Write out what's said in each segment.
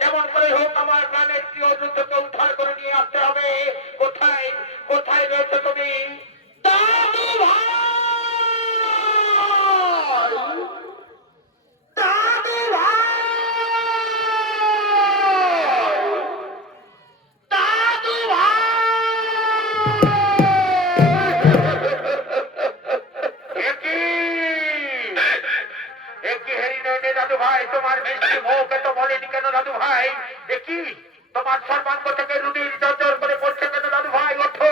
যেমন করেই হোক আমার প্রাণের প্রিয় যুদ্ধকে উদ্ধার করে নিয়ে আসতে হবে। কোথায় কোথায় রয়েছে তুমি? দাদু ভাই, দাদু ভাই, দাদু ভাই। একই হেরি নয় দাদু ভাই, তোমার মিষ্টি মুখ এত বলেনি কেন দাদু ভাই? দেখি তোমার সর্বাঙ্গ থেকে রুটির জর্জর করে পড়ছে কেন দাদু ভাই? ওঠো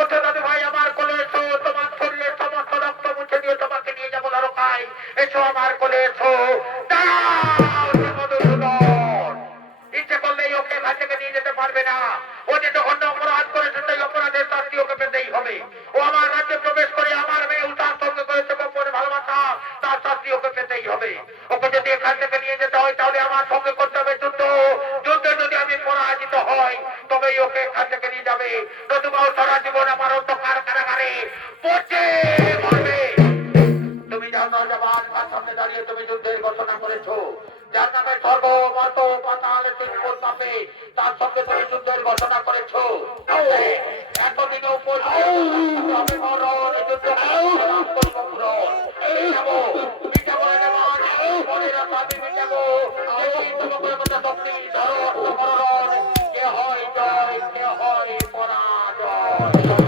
ওঠো দাদু ভাই, আমার কোলে এসো। তোমার শরীরের সমস্ত রক্ত মুছে দিয়ে তোমাকে নিয়ে যাবো নরকায়। এসো আমার কোলে এসো। দাঁড়াও মধুসূদন, ইচ্ছে করলেই ওকে এখান থেকে নিয়ে যেতে পারবে না। ও যে জঘন্য অপরাধ করেছে সেই অপরাধের শাস্তি ওকে পেতেই হবে। ও আমার রাজ্যে প্রবেশ করে আমার মেয়ে উঠার সঙ্গে করেছে গোপনে ভালোবাসা, তার শাস্তি ওকে পেতেই হবে। ওকে যদি এখান থেকে নিয়ে যেতে হয় তাহলে আমার সঙ্গে করতে হবে যুদ্ধ। যুদ্ধে যদি আমি পরাজিত হই তবেই ওকে এখান থেকে নিয়ে যাবে, নতুবা সারা জীবন আমার অন্ধকার কারাগারে পচে মরবে। তুমি যাও নরজাবান, তার সামনে দাঁড়িয়ে তুমি যুদ্ধের ঘোষণা করেছো। যার নামে স্বর্গ মর্ত পাতাল তিনপুর কাঁপে, তার সঙ্গে তুমি যুদ্ধের ঘোষণা করেছো। এতদিনে উপযুক্ত মরণ যুদ্ধ মিটাবো মিটাবো এলাকার মনে রাখো আমি মিটাবো। তোমাদের মধ্যে শক্তি ধরো অর্থ করণ, কে হয় জয় কে হয় পরাজয়।